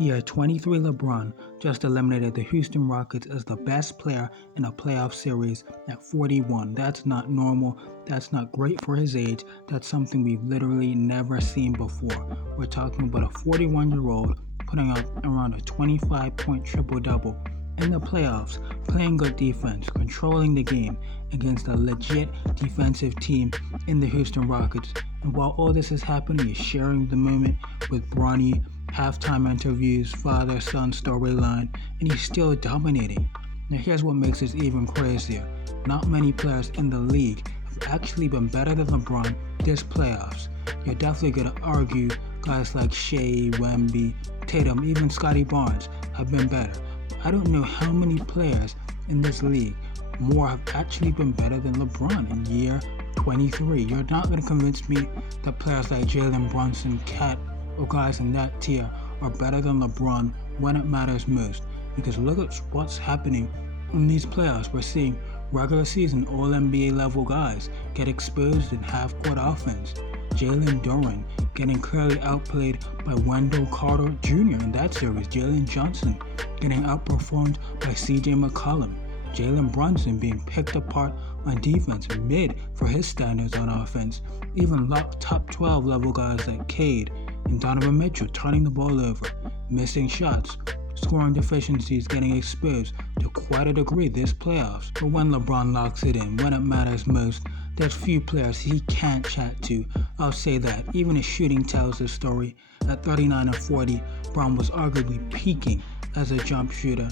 Year 23 LeBron just eliminated the Houston Rockets as the best player in a playoff series at 41. That's not normal. That's not great for his age. That's something we've literally never seen before. We're talking about a 41-year-old putting up around a 25-point triple-double in the playoffs, playing good defense, controlling the game against a legit defensive team in the Houston Rockets. And while all this is happening, he's sharing the moment with Bronny, halftime interviews, father-son storyline, and he's still dominating. Now here's what makes this even crazier. Not many players in the league have actually been better than LeBron this playoffs. You're definitely going to argue guys like Shea, Wemby, Tatum, even Scotty Barnes have been better. I don't know how many players in this league more have actually been better than LeBron in year 23. You're not going to convince me that players like Jalen Brunson, Cat, or guys in that tier are better than LeBron when it matters most. Because look at what's happening in these playoffs. We're seeing regular season All-NBA level guys get exposed in half-court offense. Jalen Duren getting clearly outplayed by Wendell Carter Jr. in that series. Jalen Johnson getting outperformed by CJ McCollum. Jalen Brunson being picked apart on defense mid for his standards on offense. Even top 12 level guys like Cade and Donovan Mitchell turning the ball over, missing shots, scoring deficiencies getting exposed to quite a degree this playoffs. But when LeBron locks it in, when it matters most, there's few players he can't chat to. I'll say that. Even his shooting tells the story. At 39 and 40, Bron was arguably peaking as a jump shooter.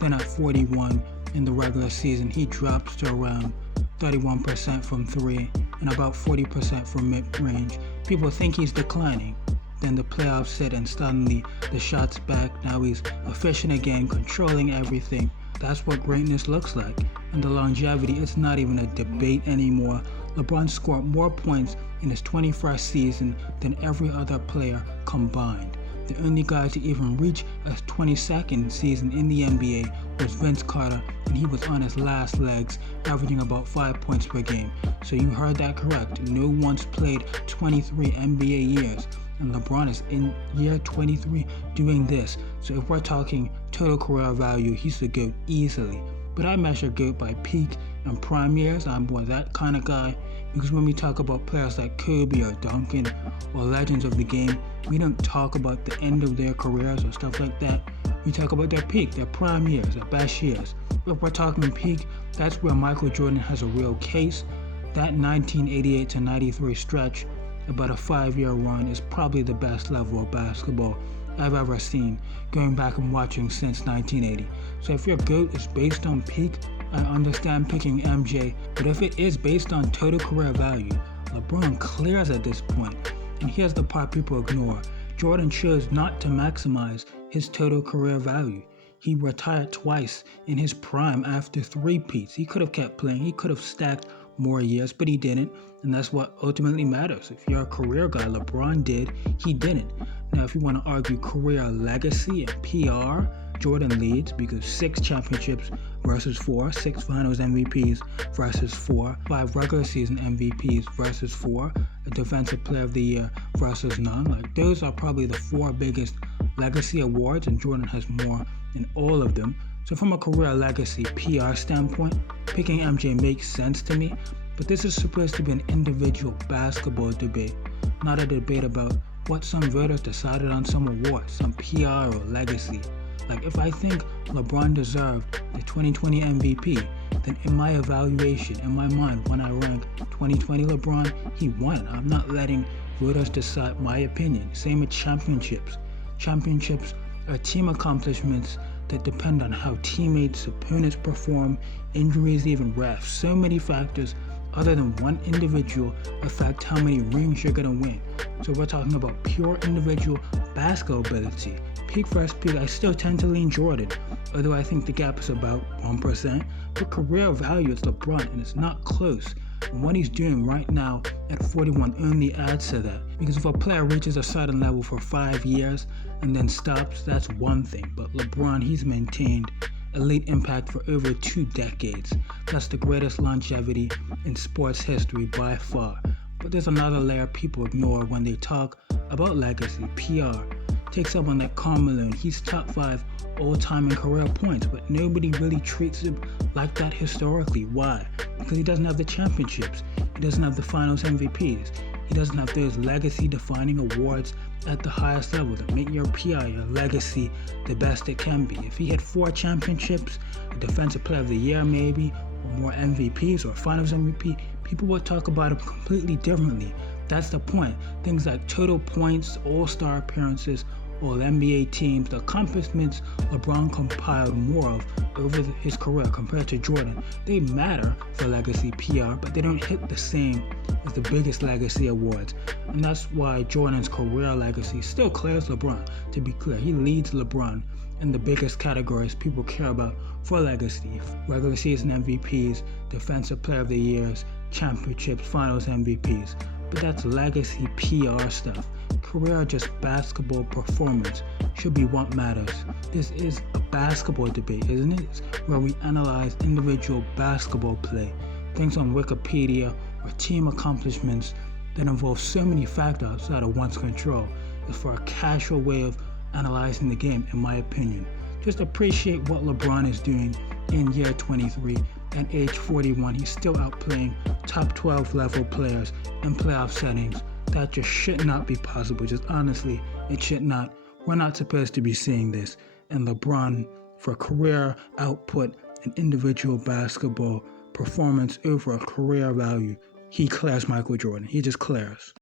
Then at 41 in the regular season, he drops to around 31% from 3 and about 40% from mid-range. People think he's declining. Then the playoffs hit and suddenly the shot's back. Now he's efficient again, controlling everything. That's what greatness looks like. And the longevity, it's not even a debate anymore. LeBron scored more points in his 21st season than every other player combined. The only guy to even reach a 22nd season in the NBA was Vince Carter, and he was on his last legs, averaging about 5 points per game. So you heard that correct. No one's played 23 NBA years, and LeBron is in year 23 doing this. So if we're talking total career value, he's the GOAT easily. But I measure GOAT by peak and prime years. I'm more that kind of guy, because when we talk about players like Kobe or Duncan or legends of the game, we don't talk about the end of their careers or stuff like that. We talk about their peak, their prime years, their best years. If we're talking peak, that's where Michael Jordan has a real case. That 1988 to 93 stretch, about a 5-year run, is probably the best level of basketball I've ever seen, going back and watching since 1980. So if your GOAT is based on peak, I understand picking MJ, but if it is based on total career value, LeBron clears at this point. And here's the part people ignore. Jordan chose not to maximize his total career value. He retired twice in his prime after 3 peats. He could have kept playing, he could have stacked more years, but he didn't, and that's what ultimately matters. If you're a career guy, LeBron did, he didn't. Now if you want to argue career legacy and PR, Jordan leads because 6 championships versus 4, 6 finals MVPs versus 4, 5 regular season MVPs versus 4, a defensive player of the year versus none. Like, those are probably the 4 biggest legacy awards, and Jordan has more in all of them. So from a career legacy PR standpoint, picking MJ makes sense to me, but this is supposed to be an individual basketball debate, not a debate about what some voters decided on some award, some PR or legacy. Like, if I think LeBron deserved the 2020 MVP, then in my evaluation, in my mind, when I rank 2020 LeBron, he won. I'm not letting voters decide my opinion. Same with championships. Championships are team accomplishments that depend on how teammates, opponents perform, injuries, even refs. So many factors other than one individual affect how many rings you're going to win. So we're talking about pure individual basketball ability. Peak versus peak, I still tend to lean Jordan, although I think the gap is about 1%. But career value, it's LeBron, and it's not close. And what he's doing right now at 41 only adds to that. Because if a player reaches a certain level for 5 years and then stops, that's one thing. But LeBron, he's maintained elite impact for over 2 decades. That's the greatest longevity in sports history by far. But there's another layer people ignore when they talk about legacy, PR. Take someone like Carmelo, he's top 5 all-time in career points, but nobody really treats him like that historically. Why? Because he doesn't have the championships. He doesn't have the finals MVPs. He doesn't have those legacy-defining awards at the highest level that make your PI, your legacy, the best it can be. If he had 4 championships, a defensive player of the year maybe, or more MVPs or finals MVP, people would talk about him completely differently. That's the point. Things like total points, all-star appearances, all-NBA teams, the accomplishments LeBron compiled more of over his career compared to Jordan, they matter for legacy PR, but they don't hit the same as the biggest legacy awards. And that's why Jordan's career legacy still clears LeBron. To be clear, he leads LeBron in the biggest categories people care about for legacy: regular season MVPs, defensive player of the years, championships, finals MVPs. But that's legacy PR stuff. Career, just basketball performance should be what matters. This is a basketball debate, isn't it? It's where we analyze individual basketball play, things on Wikipedia or team accomplishments that involve so many factors outside of one's control. It's for a casual way of analyzing the game, in my opinion. Just appreciate what LeBron is doing in year 23. At age 41, he's still outplaying top 12 level players in playoff settings. That just should not be possible. Just honestly, it should not. We're not supposed to be seeing this. And LeBron, for career output and individual basketball performance over a career value, he clears Michael Jordan. He just clears.